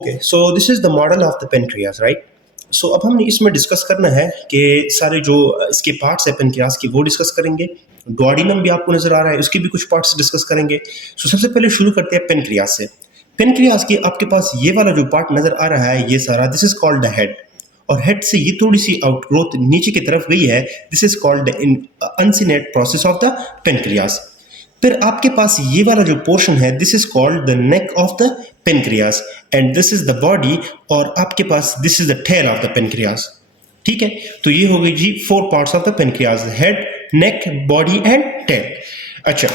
Okay, so this is the model of the pancreas, right? So अब हमने इसमें discuss करना है कि सारे जो इसके पार्ट्स है पेनक्रियाज के वो डिस्कस करेंगे। डुओडेनम भी आपको नजर आ रहा है, उसके भी कुछ पार्ट्स डिस्कस करेंगे। सो सबसे पहले शुरू करते हैं पेनक्रियाज से। पेनक्रियाज के आपके पास ये वाला जो पार्ट नजर आ रहा है ये सारा, this is called the head. और हेड से ये थोड़ी सी आउटग्रोथ नीचे की तरफ गई है, this is called the uncinate process of the pancreas. फिर आपके पास ये वाला जो पोर्शन है, this is called the neck of the pancreas and this is the body, और आपके पास this is the tail of the pancreas. ठीक है, तो ये हो गई जी 4 parts of the pancreas, head, neck, body and tail. अच्छा,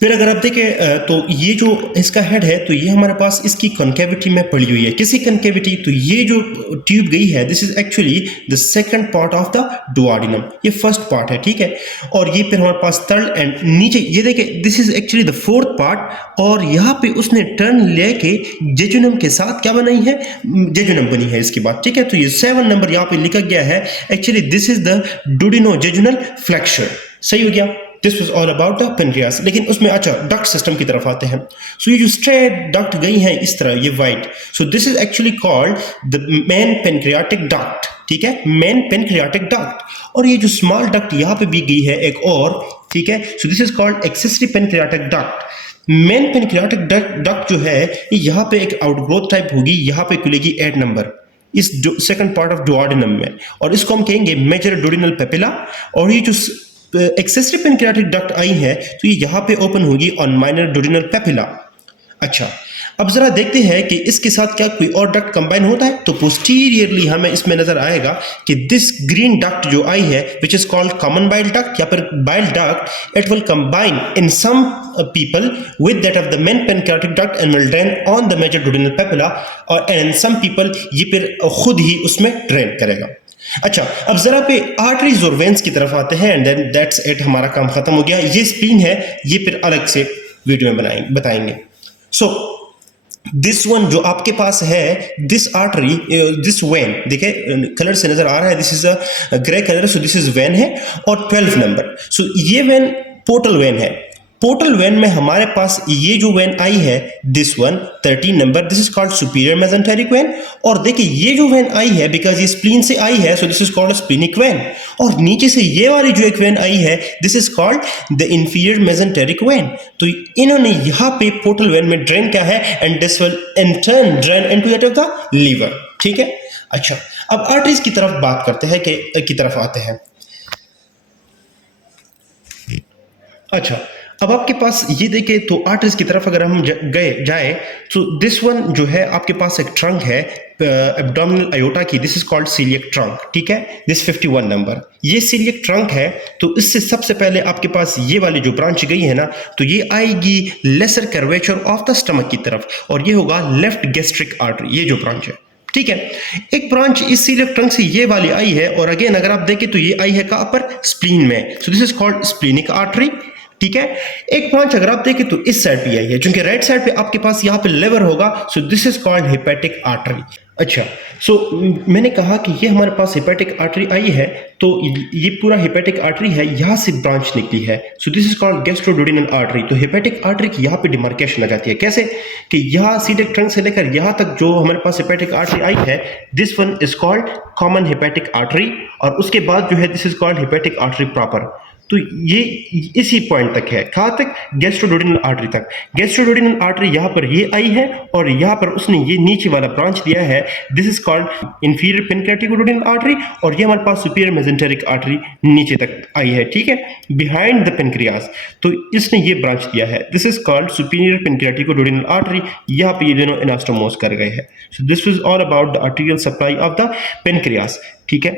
फिर अगर आप देखें तो ये जो इसका हेड है तो ये हमारे पास इसकी कॉन्केविटी में पड़ी हुई है। किसी कॉन्केविटी, तो ये जो ट्यूब गई है this is actually the second part of the duodenum, ये फर्स्ट पार्ट है। ठीक है, और ये फिर हमारे पास थर्ड एंड नीचे ये देखें this is actually the fourth part, और यहाँ पे उसने टर्न लेके जेजुनम के साथ क्या बनाई है, जेजुनम बनी है इसके बाद। ठीक है, तो ये 7 नंबर यहाँ पे लिखा गया है, actually this is the duodenojejunal flexure. सही हो गया, this was all about the pancreas. लेकिन उसमें अच्छा डक्ट सिस्टम की तरफ आते हैं। सो ये जो स्ट्रेट डक्ट गई है इस तरह, ये white, so this is actually called the main pancreatic duct. ठीक है, मेन पेनक्रियाटिक डक्ट। और ये जो स्मॉल डक्ट यहाँ पे भी गई है एक और, ठीक है, so this is called accessory pancreatic duct. Main pancreatic duct जो है ये यहाँ पे एक आउटग्रोथ टाइप होगी, यहाँ पे खुलेगी 8 नंबर इस सेकंड पार्ट ऑफ डुओडेनम में, और इसको हम कहेंगे मेजर डुओडेनल पेपिला। और ये जो एक्सेसरी पेनक्रियाटिक डक्ट आई है तो ये यहाँ पे ओपन होगी ऑन माइनर डुओडेनल पेपिला। अच्छा, अब जरा देखते हैं कि इसके साथ क्या कोई और डक्ट कंबाइन होता है। तो पोस्टीरियरली हमें इसमें नजर आएगा कि दिस ग्रीन डक्ट जो आई है which is called common bile duct या फिर bile duct, it will combine in some people with that of the main pancreatic duct and will drain on the major duodenal papilla, और and some people ये फिर खुद ही उसमें drain करेगा। अच्छा, अब जरा पे आर्टरीज और वेन्स की तरफ आते हैं एंड देन दैट्स इट, हमारा काम खत्म हो गया। ये स्प्लीन है, ये फिर अलग से वीडियो में बताएंगे। सो दिस वन जो आपके पास है, दिस आर्टरी, दिस वेन, देखिए कलर से नजर आ रहा है, this is a grey colour, so this is when है और 12 नंबर। सो ये वेन पोर्टल वेन है। पोर्टल वेन में हमारे पास ये जो वेन आई है this one 13 number, this is called superior mesenteric when. और देखिए ये जो वेन आई है बिकॉज ये स्प्लीन से आई है, so this is called splenic when. और नीचे से ये वाली जो एक वेन आई है this is called the inferior mesenteric when. तो इन्होंने यहाँ पे पोर्टल वेन में ड्रेन किया है and this will in turn drain into that of the liver. ठीक है, अच्छा अब आर्टरीज की तरफ बात करते हैं की तरफ आते हैं। अच्छा, अब आपके पास ये देखे तो आर्टरीज की तरफ अगर हम जाए तो दिस वन जो है आपके पास एक ट्रंक है एब्डोमिनल अयोटा की, this is called coeliac trunk. ठीक है, दिस 51 नंबर, ये सीलियक ट्रंक है। तो इससे सबसे पहले आपके पास ये वाली जो ब्रांच गई है ना, तो ये आएगी lesser curvature of the stomach की तरफ, और ये होगा लेफ्ट गैस्ट्रिक आर्टरी, ये जो ब्रांच है। ठीक है, एक ब्रांच इस सीलियक ट्रंक से ये वाली आई है, और अगेन अगर आप देखें तो ये आई है कहां पर, स्प्लीन में, सो this is called splenic artery. ठीक है, एक ब्रांच अगर आप देखें तो इस साइड पे आई है, क्योंकि राइट साइड पे आपके पास यहाँ पे लिवर होगा, सो this is called hepatic artery. अच्छा, सो मैंने कहा कि ये हमारे पास हेपेटिक आर्टरी आई है, तो ये पूरा हेपेटिक आर्टरी है, यहाँ से ब्रांच निकली है, so this is called gastroduodenal artery. तो हेपेटिक आर्टरी की यहाँ पे डिमार्केशन आ जाती है, कैसे कि यहाँ सीलियक ट्रंक से लेकर यहाँ तक जो हमारे पास हेपेटिक आर्टरी आई है, this one is called common hepatic artery, और उसके बाद जो है this is called hepatic artery proper. तो ये इसी पॉइंट तक है, कहाँ तक, गैस्ट्रोडुओडेनल आर्टरी तक। गैस्ट्रोडुओडेनल आर्टरी यहाँ पर ये आई है, और यहाँ पर उसने ये नीचे वाला ब्रांच दिया है, this is called inferior pancreatic duodenal artery, और ये हमारे पास सुपीरियर मेसेंटेरिक आर्टरी नीचे तक आई है। ठीक है, बिहाइंड द पेनक्रियाज, तो इसने ये ब्रांच दिया है, this is called superior pancreatic duodenal artery. यहाँ पे ये दोनों एनास्टोमोस कर गए हैं। So this was all about the arterial supply of the pancreas. ठीक है,